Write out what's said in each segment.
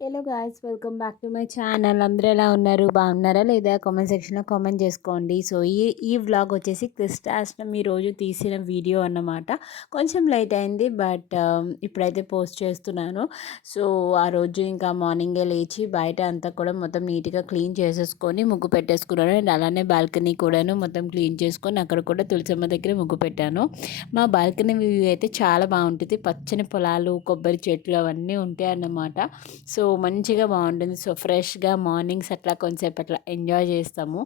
Hello guys, welcome back to my channel. అందరూ ఎలా ఉన్నారు? బాగున్నారా లేదా? కామెంట్ సెక్షన్లో కామెంట్ చేసుకోండి. సో ఈ వ్లాగ్ వచ్చేసి కృష్ణాష్టమి రోజు తీసిన వీడియో అన్నమాట. కొంచెం లేట్ అయింది, బట్ ఇప్పుడైతే పోస్ట్ చేస్తున్నాను. సో ఆ రోజు ఇంకా మార్నింగే లేచి బయట అంతా కూడా మొత్తం నీట్గా క్లీన్ చేసేసుకొని ముగ్గు పెట్టేసుకున్నాను. అండ్ అలానే బాల్కనీ కూడాను మొత్తం క్లీన్ చేసుకొని అక్కడ కూడా తులసమ్మ దగ్గర ముగ్గు పెట్టాను. మా బాల్కనీ వ్యూ అయితే చాలా బాగుంటుంది. పచ్చని పొలాలు, కొబ్బరి చెట్లు అవన్నీ ఉంటాయి అన్నమాట. సో మంచిగా బాగుంటుంది. సో ఫ్రెష్గా మార్నింగ్స్ అట్లా కొంచెంసేపు అట్లా ఎంజాయ్ చేస్తాము.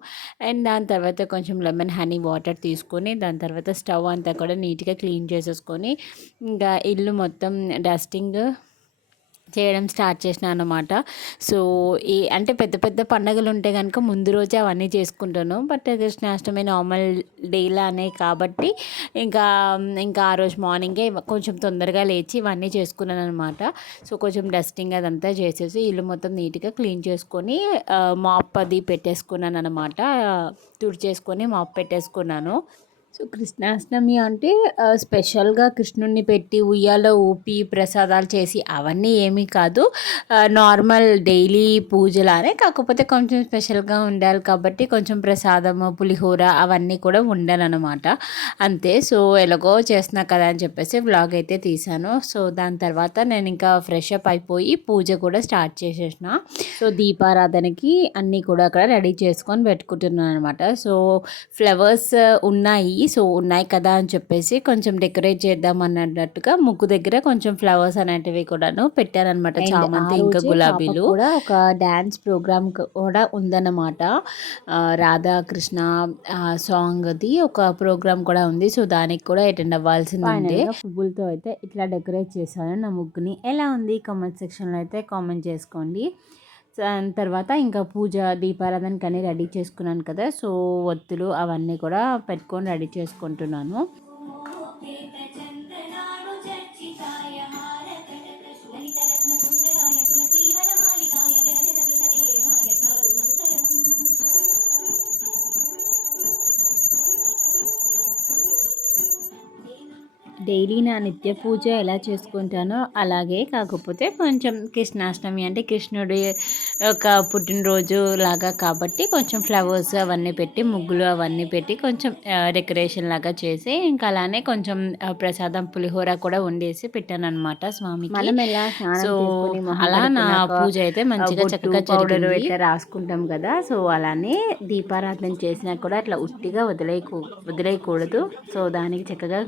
అండ్ దాని తర్వాత కొంచెం లెమన్ హనీ వాటర్ తీసుకొని దాని తర్వాత స్టవ్ అంతా కూడా నీట్గా క్లీన్ చేసేసుకొని ఇంకా ఇల్లు మొత్తం డస్టింగ్ చేయడం స్టార్ట్ చేసిన అన్నమాట. సో అంటే పెద్ద పెద్ద పండుగలు ఉంటే కనుక ముందు రోజే అవన్నీ చేసుకుంటాను. బట్ కృష్ణాష్టమి నార్మల్ డేలానే కాబట్టి ఇంకా ఇంకా ఆ రోజు మార్నింగే కొంచెం తొందరగా లేచి ఇవన్నీ చేసుకున్నాను అనమాట. సో కొంచెం డస్టింగ్ అదంతా చేసేసి ఇల్లు మొత్తం నీట్గా క్లీన్ చేసుకొని మాప్ అది పెట్టేసుకున్నాను అనమాట. తుడిచేసుకొని మాప్ పెట్టేసుకున్నాను. సో కృష్ణాష్టమి అంటే స్పెషల్గా కృష్ణుడిని పెట్టి ఉయ్యాలో ఊపి ప్రసాదాలు చేసి అవన్నీ ఏమీ కాదు. నార్మల్ డైలీ పూజలానే, కాకపోతే కొంచెం స్పెషల్గా ఉండాలి కాబట్టి కొంచెం ప్రసాదము, పులిహోర అవన్నీ కూడా ఉండాలన్నమాట. అంతే. సో ఎలాగో చేస్తున్నా కదా అని చెప్పేసి వ్లాగ్ అయితే తీశాను. సో దాని తర్వాత నేను ఇంకా ఫ్రెష్ అప్ అయిపోయి పూజ కూడా స్టార్ట్ చేసేసిన. సో దీపారాధనకి అన్నీ కూడా అక్కడ రెడీ చేసుకొని పెట్టుకుంటున్నాను అనమాట. సో ఫ్లవర్స్ ఉన్నాయి. సో ఉన్నాయి కదా అని చెప్పేసి కొంచెం డెకరేట్ చేద్దాం అన్నట్టుగా ముగ్గు దగ్గర కొంచెం ఫ్లవర్స్ అనేటివి కూడాను పెట్టారనమాట. చామంతి ఇంకా గులాబీలు కూడా ఒక డ్యాన్స్ ప్రోగ్రామ్ కూడా ఉందన్నమాట. రాధాకృష్ణ సాంగ్ది ఒక ప్రోగ్రామ్ కూడా ఉంది. సో దానికి కూడా అటెండ్ అవ్వాల్సింది ఉండే. పువ్వులతో అయితే ఇట్లా డెకరేట్ చేశాను నా ముగ్గుని. ఎలా ఉంది కామెంట్ సెక్షన్లో అయితే కామెంట్ చేసుకోండి. దాని తర్వాత ఇంకా పూజ దీపారాధనకి అన్నీ రెడీ చేసుకున్నాను కదా. సో ఒత్తులు అవన్నీ కూడా పెట్టుకొని రెడీ చేసుకుంటున్నాను. డైలీ నా నిత్య పూజ ఎలా చేసుకుంటానో అలాగే, కాకపోతే కొంచెం కృష్ణాష్టమి అంటే కృష్ణుడి ఒక పుట్టినరోజు లాగా కాబట్టి కొంచెం ఫ్లవర్స్ అవన్నీ పెట్టి ముగ్గులు అవన్నీ పెట్టి కొంచెం డెకరేషన్ లాగా చేసి ఇంకా అలానే కొంచెం ప్రసాదం పులిహోర కూడా వండేసి పెట్టాను అనమాట స్వామికి. సో అలా నా పూజ అయితే మంచిగా చక్కగా పౌడర్ ఇట్లా రాసుకుంటాం కదా. సో అలానే దీపారాధన చేసినా కూడా అట్లా ఉట్టిగా వదిలేయకూడదు. సో దానికి చక్కగా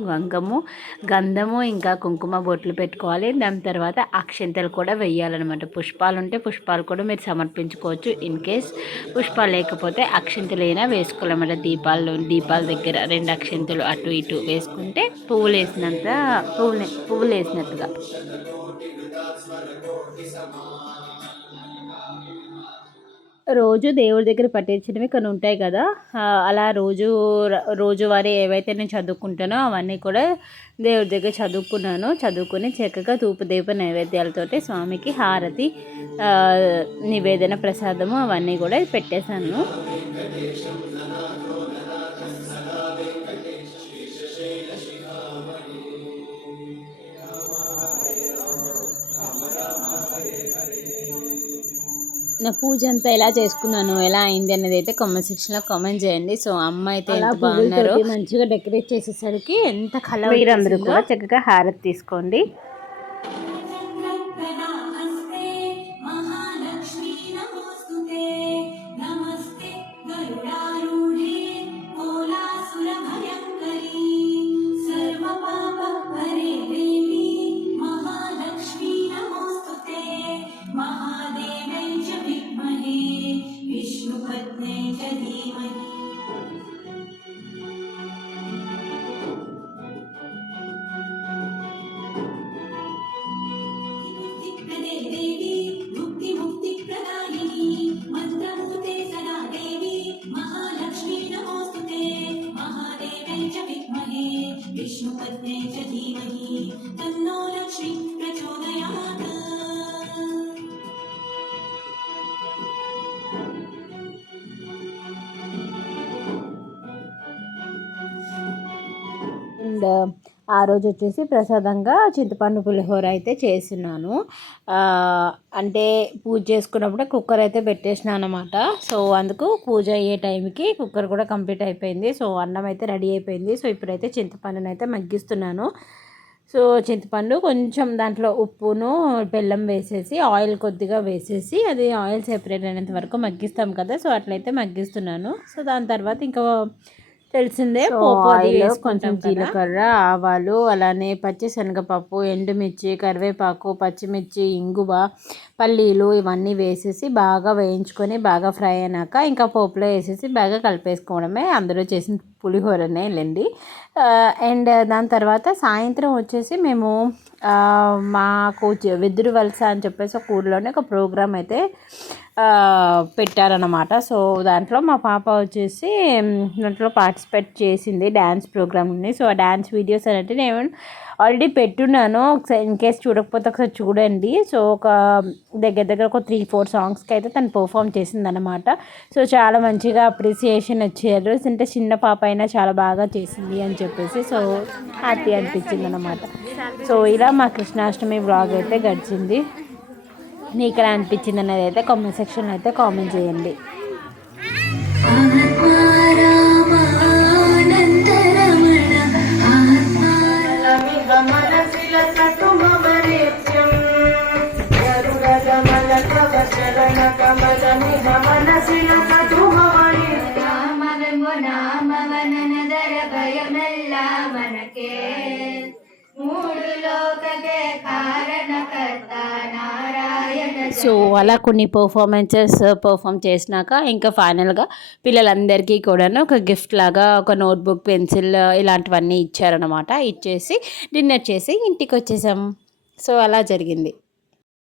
గంధము ఇంకా కుంకుమ బొట్లు పెట్టుకోవాలి. దాని తర్వాత అక్షంతలు కూడా వేయాలన్నమాట. పుష్పాలు ఉంటే పుష్పాలు కూడా మీరు సమర్పించుకోవచ్చు. ఇన్ కేస్ పుష్పాలు లేకపోతే అక్షంతలైనా వేసుకోవాలన్నమాట. దీపాల దగ్గర 2 అక్షంతలు అటు ఇటు వేసుకుంటే పువ్వులు వేసినట్టుగా. రోజు దేవుడి దగ్గర పట్టించినవి కొన్ని ఉంటాయి కదా. అలా రోజువారీ ఏవైతే నేను చదువుకుంటానో అవన్నీ కూడా దేవుడి దగ్గర చదువుకుని చక్కగా ధూపదీప నైవేద్యాలతోటి స్వామికి హారతి, నివేదన ప్రసాదము అవన్నీ కూడా పెట్టేశాను. నా పూజ అంతా ఎలా చేసుకున్నాను, ఎలా అయింది అనేది అయితే కామెంట్ సెక్షన్లో కామెంట్ చేయండి. సో అమ్మ అయితే ఎంత బాగున్నారో, మంచిగా డెకరేట్ చేసేసరికి ఎంత కలర్. మీరందరూ కూడా చక్కగా హారతి తీసుకోండి. అండ్ ఆ రోజు వచ్చేసి ప్రసాదంగా చింతపండు పులిహోర అయితే చేస్తున్నాను. అంటే పూజ చేసుకున్నప్పుడు కుక్కర్ అయితే పెట్టేసినాను అనమాట. సో అందుకు పూజ అయ్యే టైంకి కుక్కర్ కూడా కంప్లీట్ అయిపోయింది. సో అన్నం అయితే రెడీ అయిపోయింది. సో ఇప్పుడైతే చింతపండుని అయితే మగ్గిస్తున్నాను. సో చింతపండు కొంచెం దాంట్లో ఉప్పును బెల్లం వేసేసి ఆయిల్ కొద్దిగా వేసేసి అది ఆయిల్ సెపరేట్ అయినంత వరకు మగ్గిస్తాం కదా. సో అట్లయితే మగ్గిస్తున్నాను. సో దాని తర్వాత ఇంకా తెలిసిందే పోపు అది వేసుకుంటాం. జీలకర్ర, ఆవాలు, అలానే పచ్చిశనగపప్పు, ఎండుమిర్చి, కరివేపాకు, పచ్చిమిర్చి, ఇంగువ, పల్లీలు ఇవన్నీ వేసేసి బాగా వేయించుకొని బాగా ఫ్రై అయినాక ఇంకా పోపులో వేసేసి బాగా కలిపేసుకోవడమే అందరూ చేసిన పులిహోరనే లేండి. అండ్ దాని తర్వాత సాయంత్రం వచ్చేసి మేము మాకు వెదురు వలస అని చెప్పేసి ఒక ఊరిలోనే ఒక ప్రోగ్రామ్ అయితే పెట్టారనమాట. సో దాంట్లో మా పాప వచ్చేసి దాంట్లో పార్టిసిపేట్ చేసింది డ్యాన్స్ ప్రోగ్రామ్ని. సో ఆ డ్యాన్స్ వీడియోస్ అనేవి నేను ఆల్రెడీ పెట్టున్నాను, ఒకసారి ఇన్ కేస్ చూడకపోతే ఒకసారి చూడండి. సో ఒక దగ్గర ఒక 3-4 సాంగ్స్కి అయితే తను పర్ఫామ్ చేసిందనమాట. సో చాలా మంచిగా అప్రిసియేషన్ వచ్చారు. అంటే చిన్న పాప అయినా చాలా బాగా చేసింది అని చెప్పేసి సో హ్యాపీ అనిపించింది అనమాట. సో ఇలా మా కృష్ణాష్టమి వ్లాగ్ అయితే గడిచింది. మీకు ఎలా అనిపించింది అనేది అయితే కామెంట్ సెక్షన్లో అయితే కామెంట్ చేయండి. సో అలా కొన్ని పర్ఫామ్ చేసినాక ఇంకా ఫైనల్గా పిల్లలందరికీ కూడా ఒక గిఫ్ట్ లాగా ఒక నోట్బుక్, పెన్సిల్ ఇలాంటివన్నీ ఇచ్చారనమాట. ఇచ్చేసి డిన్నర్ చేసి ఇంటికి వచ్చేసాం. సో అలా జరిగింది.